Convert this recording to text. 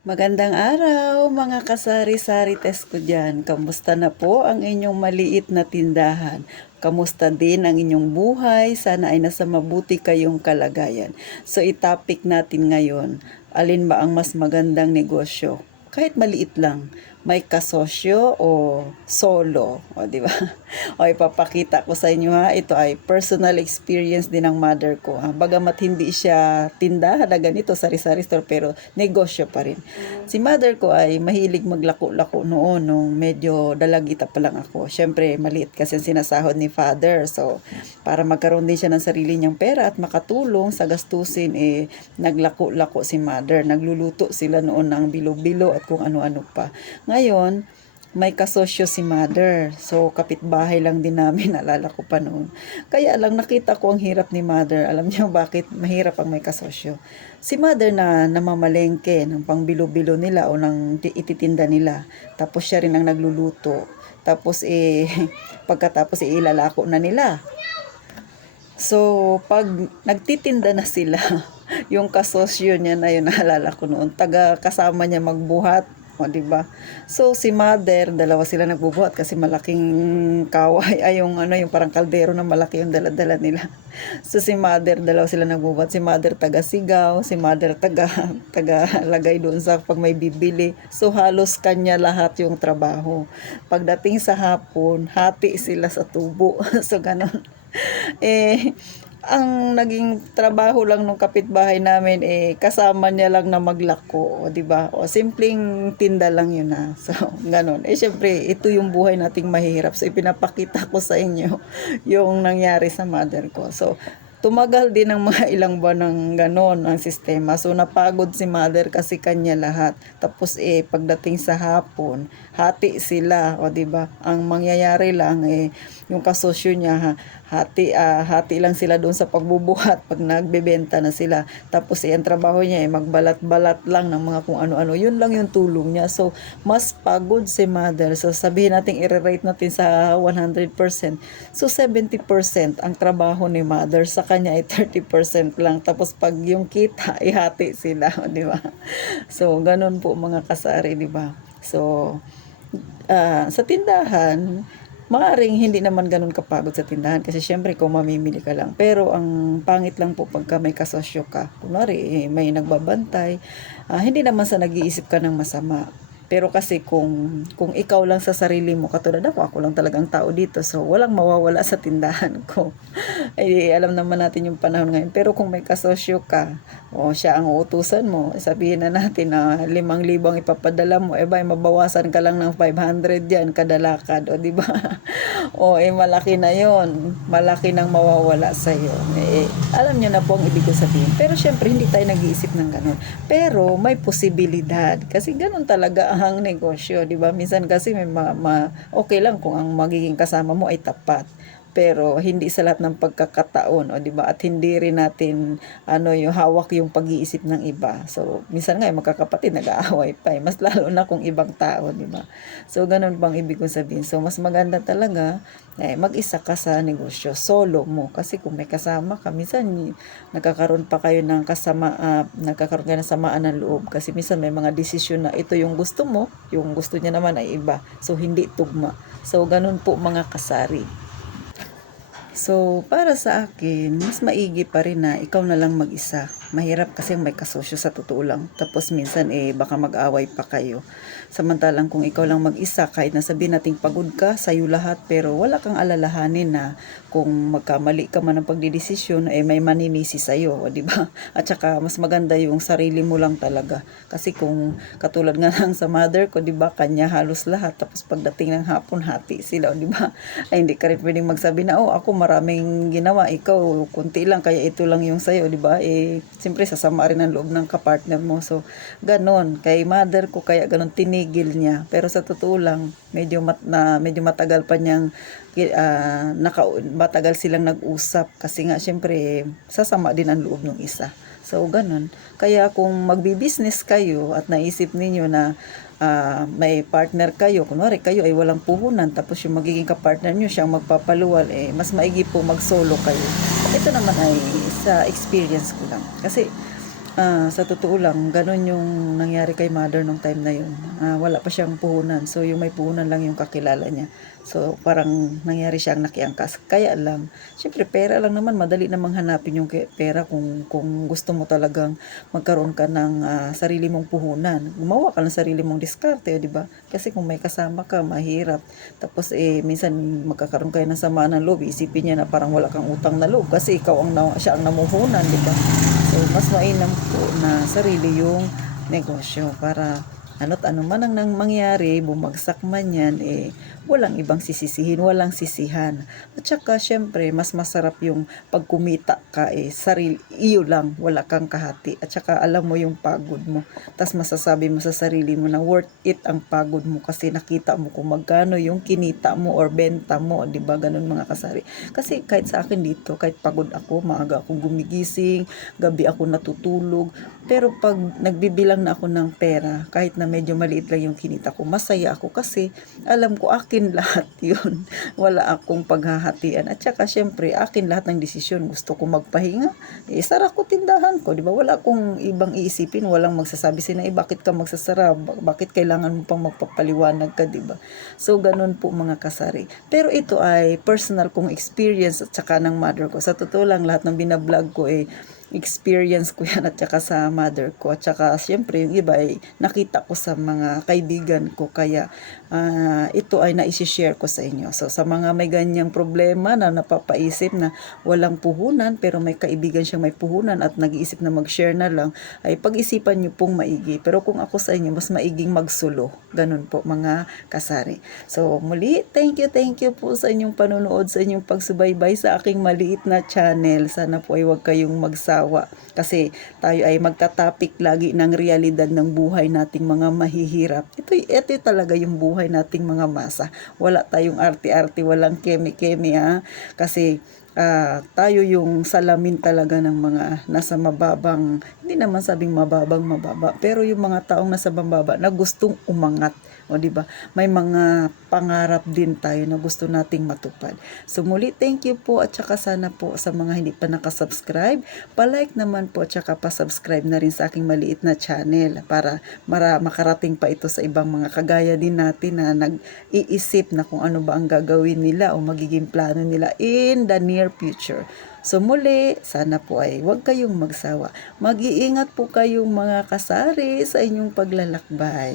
Magandang araw mga kasari-sari test ko dyan. Kamusta na po ang inyong maliit na tindahan? Kamusta din ang inyong buhay? Sana ay nasa mabuti kayong kalagayan. So itapik natin ngayon, alin ba ang mas magandang negosyo? Kahit maliit lang, may kasosyo o solo, o di ba? O ipapakita ko sa inyo ha, ito ay personal experience din ng mother ko. Ha? Bagamat hindi siya tindahan na ganito, sari-sari store, pero negosyo pa rin. Si mother ko ay mahilig maglako-lako noon nung medyo dalagita pa lang ako. Syempre, maliit kasi ang sinasahod ni father. So, para magkaroon din siya ng sarili niyang pera at makatulong sa gastusin, naglako-lako si mother. Nagluluto sila noon ng bilo-bilo at kung ano-ano pa. Ngayon, may kasosyo si mother. So, kapitbahay lang din namin, naalala ko pa noon. Kaya lang nakita ko ang hirap ni mother. Alam niyo bakit mahirap ang may kasosyo? Si mother na namamalengke ng pangbilo-bilo nila o ng ititinda nila. Tapos siya rin ang nagluluto. Tapos pagkatapos ilalako na nila. So, pag nagtitinda na sila, yung kasosyo niya na yun, naalala ko noon, taga kasama niya magbuhat, o, diba? So, si mother, dalawa sila nagbubuhat kasi malaking kaway, ay yung parang kaldero na malaki yung dala-dala nila. So, si mother, dalawa sila nagbubuhat. Si mother taga sigaw, si mother taga lagay doon sa pag may bibili. So, halos kanya lahat yung trabaho. Pagdating sa hapon, hati sila sa tubo. So, ganon. eh ang naging trabaho lang nung kapitbahay namin kasama niya lang na maglako, 'di ba? O simpleng tinda lang 'yun na. So, ganun. Syempre, ito yung buhay nating mahirap. So, ipinapakita ko sa inyo yung nangyari sa mother ko. So, tumagal din ng mga ilang buwan ng ganon ang sistema. So, napagod si mother kasi kanya lahat. Tapos, pagdating sa hapon, hati sila. O, diba? Ang mangyayari lang, yung kasosyo niya, hati lang sila doon sa pagbubuhat pag nagbebenta na sila. Tapos, ang trabaho niya, magbalat-balat lang ng mga kung ano-ano. Yun lang yung tulong niya. So, mas pagod si mother. So, sabihin natin, i-rate natin sa 100%. So, 70% ang trabaho ni mother, sa kanya ay 30% lang. Tapos pag yung kita, ihati sila, di ba? So, ganun po mga kasari, di ba? So, sa tindahan, maaring hindi naman ganun kapagod sa tindahan kasi syempre kung mamimili ka lang. Pero ang pangit lang po pagka may kasosyo ka. Kunwari, may nagbabantay, hindi naman sa nag-iisip ka ng masama. Pero kasi kung ikaw lang sa sarili mo, katulad ako lang talagang tao dito. So, walang mawawala sa tindahan ko. Alam naman natin yung panahon ngayon. Pero kung may kasosyo ka, o siya ang uutusan mo, sabihin na natin na 5,000 ipapadala mo, mabawasan ka lang ng 500 yan, kada lakad, o di ba? O, malaki na yon, malaki nang mawawala sa'yo. Alam nyo na po ang ibig ko sabihin. Pero syempre, hindi tayo nag-iisip ng ganun. Pero, may posibilidad. Kasi ganun talaga ang negosyo, di ba? Minsan kasi may okay lang kung ang magiging kasama mo ay tapat. Pero hindi sa lahat ng pagkakataon, o di ba? At hindi rin natin yung hawak yung pag-iisip ng iba. So minsan nga magkakapatid nag-aaway pa, mas lalo na kung ibang tao, di ba? So ganun bang ibig kong sabihin. So mas maganda talaga mag-isa ka sa negosyo, solo mo, kasi kung may kasama ka, minsan nagkakaroon pa kayo ng nagkakaroon kayo ng samaan ng loob kasi minsan may mga desisyon na ito yung gusto mo, yung gusto niya naman ay iba. So hindi tugma. So ganun po mga kasari. So, para sa akin, mas maigi pa rin na ikaw na lang mag-isa. Mahirap kasi may kasosyo sa totoo lang. Tapos minsan baka mag-away pa kayo. Samantalang kung ikaw lang mag-isa, kahit na sabihin nating pagod ka, sa'yo lahat, pero wala kang alalahanin na kung magkamali ka man ng pagdidesisyon, may maninisi sa'yo, di ba? At saka mas maganda yung sarili mo lang talaga. Kasi kung katulad nga lang sa mother ko, di ba, kanya halos lahat. Tapos pagdating ng hapon, hati sila, di ba? Ay hindi ka rin pwedeng magsabi na, ako maraming ginawa, ikaw kunti lang, kaya ito lang yung sa'yo, di ba? Siyempre sasama rin ang loob ng kapartner mo. So, ganon. Kay mother ko, kaya ganon tinigil niya. Pero sa totoo lang, medyo matagal pa niyang matagal silang nag-usap. Kasi nga, siyempre, sasama din ang loob ng isa. So, ganon. Kaya kung magbi-business kayo at naisip ninyo na may partner kayo, kunwari kayo ay walang puhunan, tapos yung magiging kapartner nyo siyang magpapaluwal, mas maigi po mag-solo kayo. Ito naman ay sa experience ko lang. Kasi Sa totoo lang, gano'n yung nangyari kay mother nung time na yun. Wala pa siyang puhunan. So, yung may puhunan lang yung kakilala niya. So, parang nangyari siyang nakiangkas. Kaya lang, syempre pera lang naman, madali namang hanapin yung pera kung gusto mo talagang magkaroon ka ng sarili mong puhunan. Gumawa ka ng sarili mong diskarte, di ba? Kasi kung may kasama ka, mahirap. Tapos minsan magkakaroon kayo ng samaan ng loob, isipin niya na parang wala kang utang na loob kasi siya ang namuhunan, di ba? So, mas mainam po na sarili yung negosyo para ano't ano man ang nang mangyari, bumagsak man yan, walang ibang sisisihin, walang sisihan. At saka, syempre, mas masarap yung pagkumita ka, iyo lang, wala kang kahati. At saka, alam mo yung pagod mo. Tapos masasabi mo sa sarili mo na worth it ang pagod mo kasi nakita mo kung magkano yung kinita mo or benta mo, di ba? Ganun mga kasari. Kasi kahit sa akin dito, kahit pagod ako, maaga akong gumigising, gabi ako natutulog, pero pag nagbibilang na ako ng pera, kahit na medyo maliit lang yung kinita ko, masaya ako kasi alam ko akin lahat yun. Wala akong paghahatian. At saka syempre, akin lahat ng desisyon. Gusto ko magpahinga, sara ko tindahan ko. Di ba? Wala akong ibang iisipin. Walang magsasabi sina, bakit ka magsasara? Bakit kailangan mo pang magpapaliwanag ka? Di ba? So, ganun po mga kasari. Pero ito ay personal kong experience at saka ng mother ko. Sa totoo lang, lahat ng binablog ko experience ko yan at saka sa mother ko at saka syempre yung iba ay nakita ko sa mga kaibigan ko kaya ito ay naisi-share ko sa inyo. So sa mga may ganyang problema na napapaisip na walang puhunan pero may kaibigan siyang may puhunan at nag-iisip na mag-share na lang, ay pag-isipan niyo pong maigi. Pero kung ako sa inyo, mas maiging magsulo. Ganun po mga kasari. So muli, thank you po sa inyong panonood, sa inyong pagsubaybay sa aking maliit na channel. Sana po ay huwag kayong magsawa kasi tayo ay magtatapik lagi ng realidad ng buhay nating mga mahihirap. Ito talaga yung buhay nating mga masa. Wala tayong arte-arte, walang keme-keme kasi tayo yung salamin talaga ng mga nasa mababang, hindi naman sabing mababa, pero yung mga taong nasa mababa na gustong umangat. O di ba? May mga pangarap din tayo na gusto nating matupad. So muli, thank you po at saka sana po sa mga hindi pa nakasubscribe, palike naman po at saka pa-subscribe na rin sa aking maliit na channel para makarating pa ito sa ibang mga kagaya din natin na nag-iisip na kung ano ba ang gagawin nila o magiging plano nila in the near future. So muli, sana po ay huwag kayong magsawa. Mag-iingat po kayong mga kasari sa inyong paglalakbay.